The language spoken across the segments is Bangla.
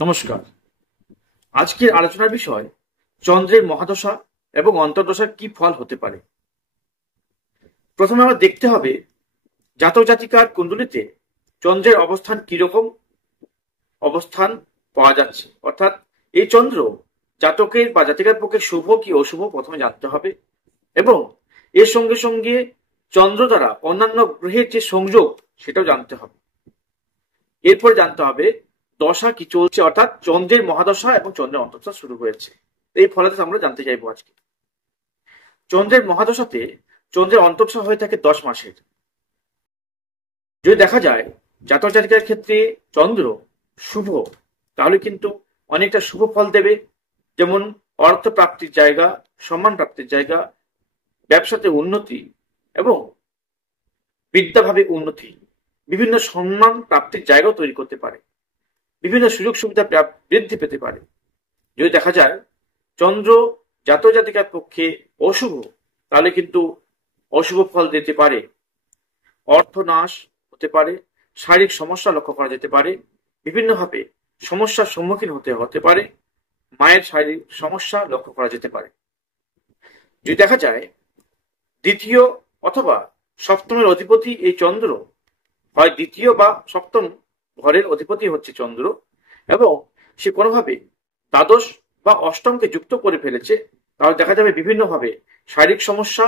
নমস্কার। আজকের আলোচনার বিষয় চন্দ্রের মহাদশা এবং অন্তর্দশার কি ফল হতে পারে। প্রথমে আমরা দেখতে হবে জাতক জাতিকার কুণ্ডলিতে চন্দ্রের অবস্থান কিরকম অবস্থান পাওয়া যাচ্ছে, অর্থাৎ এই চন্দ্র জাতকের বা জাতিকার পক্ষে শুভ কি অশুভ প্রথমে জানতে হবে, এবং এর সঙ্গে সঙ্গে চন্দ্র দ্বারা অন্যান্য গ্রহের যে সংযোগ সেটাও জানতে হবে। এরপর জানতে হবে দশা কি চলছে, অর্থাৎ চন্দ্রের মহাদশা এবং চন্দ্রের অন্তর্দশা শুরু হয়েছে। এই ফলাদেশ আমরা জানতে চাইবো আজকে। চন্দ্রের মহাদশাতে চন্দ্রের অন্তর্দশা হয়ে থাকে 10 মাসের। যদি দেখা যায় জাতক জাতিকার ক্ষেত্রে চন্দ্র শুভ, তাহলে কিন্তু অনেকটা শুভ ফল দেবে, যেমন অর্থ প্রাপ্তির জায়গা, সম্মান প্রাপ্তির জায়গা, ব্যবসাতে উন্নতি এবং বিদ্যাভাবে উন্নতি, বিভিন্ন সম্মান প্রাপ্তির জায়গাও তৈরি করতে পারে, বিভিন্ন সুযোগ সুবিধা বৃদ্ধি পেতে পারে। যদি দেখা যায় চন্দ্র জাতক জাতিকার পক্ষে অশুভ, তাহলে কিন্তু অশুভ ফল দিতে পারে, অর্থনাশ হতে পারে, শারীরিক সমস্যা লক্ষ্য করা যেতে পারে, বিভিন্নভাবে সমস্যার সম্মুখীন হতে পারে, মায়ের শারীরিক সমস্যা লক্ষ্য করা যেতে পারে। যদি দেখা যায় দ্বিতীয় অথবা সপ্তমের অধিপতি এই চন্দ্র, হয় দ্বিতীয় বা সপ্তম ঘরের অধিপতি হচ্ছে চন্দ্র, এবং সে কোনোভাবে দ্বাদশ বা অষ্টমকে যুক্ত করে ফেলেছে, তাহলে দেখা যাবে বিভিন্নভাবে শারীরিক সমস্যা,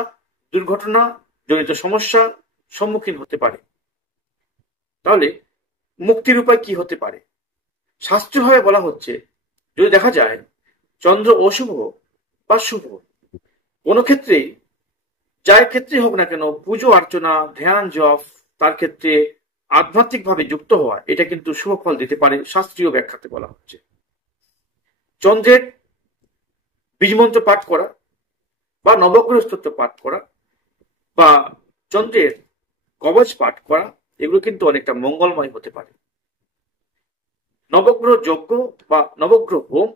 দুর্ঘটনা জনিত সমস্যা সম্মুখীন হতে পারে। তাহলে মুক্তির উপায় কি হতে পারে? শাস্ত্রীয়ভাবে বলা হচ্ছে, যদি দেখা যায় চন্দ্র অশুভ বা শুভ, কোনো ক্ষেত্রেই যার ক্ষেত্রে হোক না কেন, পুজো অর্চনা, ধ্যান জপ, তার ক্ষেত্রে আধ্যাত্মিকভাবে যুক্ত হওয়া, এটা কিন্তু শুভ ফল দিতে পারে। শাস্ত্রীয় ব্যাখ্যাতে বলা হচ্ছে চন্দ্রের বীজমন্ত্র পাঠ করা বা নবগ্রহ স্তোত্র পাঠ করা বা চন্দ্রের কবচ পাঠ করা, এগুলো কিন্তু অনেকটা মঙ্গলময় হতে পারে। নবগ্রহ যজ্ঞ বা নবগ্রহ হোম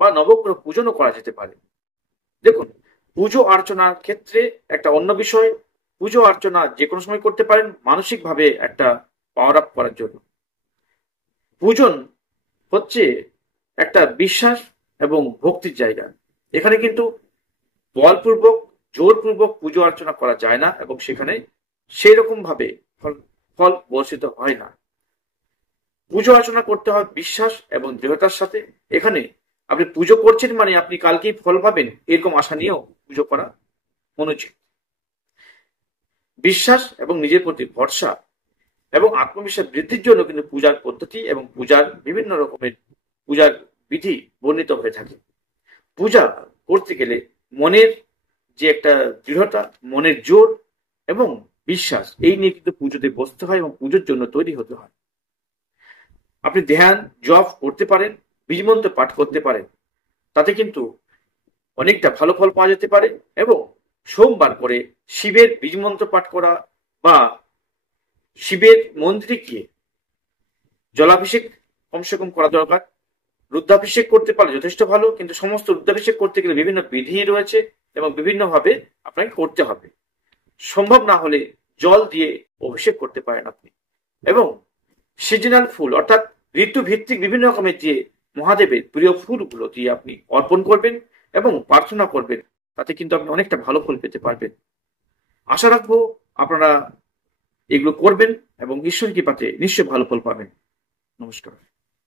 বা নবগ্রহ পূজনও করা যেতে পারে। দেখুন, পুজো অর্চনার ক্ষেত্রে একটা অন্য বিষয়, পুজো অর্চনা যে কোনো সময় করতে পারেন মানসিকভাবে একটা পাওয়ার আপ করার জন্য। পূজন হচ্ছে একটা বিশ্বাস এবং ভক্তির জায়গা। এখানে কিন্তু বলপূর্বক জোরপূর্বক পুজো অর্চনা করা যায় না, এবং সেখানে সেই রকম ভাবে ফল বর্ষিত হয় না। পুজো অর্চনা করতে হয় বিশ্বাস এবং দৃঢ়তার সাথে। এখানে আপনি পুজো করছেন মানে আপনি কালকেই ফল পাবেন এরকম আশা নিয়েও পুজো করা অনুচিত। বিশ্বাস এবং নিজের প্রতি ভরসা এবং আত্মবিশ্বাস বৃদ্ধির জন্য কিন্তু পূজার পদ্ধতি এবং পূজার বিভিন্ন রকমের পূজার বিধি বর্ণিত হয়ে থাকে। পূজা করতে গেলে মনের যে একটা দৃঢ়তা, মনের জোর এবং বিশ্বাস, এই নিয়ে কিন্তু পুজোতে বসতে হয় এবং পুজোর জন্য তৈরি হতে হয়। আপনি ধ্যান জপ করতে পারেন, বীজমন্ত্র পাঠ করতে পারেন, তাতে কিন্তু অনেকটা ভালো ফল পাওয়া যেতে পারে। এবং সোমবার করে শিবের বীজমন্ত্র পাঠ করা বা শিবের মন্দিরে গিয়ে জলাভিষেক কমসে কম করা দরকার। রুদ্রাভিষেক করতে পারলে যথেষ্ট ভালো, কিন্তু সমস্ত রুদ্রাভিষেক করতে গেলে বিভিন্ন বিধি রয়েছে এবং বিভিন্নভাবে আপনাকে করতে হবে। সম্ভব না হলে জল দিয়ে অভিষেক করতে পারেন আপনি। এবং সিজনাল ফুল, অর্থাৎ ঋতু ভিত্তিক বিভিন্ন রকমের যে মহাদেবের প্রিয় ফুলগুলো দিয়ে আপনি অর্পণ করবেন এবং প্রার্থনা করবেন, তাতে কিন্তু আপনি অনেকটা ভালো ফল পেতে পারবেন। আশা রাখবো আপনারা এগুলো করবেন এবং ঈশ্বর কৃপাতে নিশ্চয়ই ভালো ফল পাবেন। নমস্কার।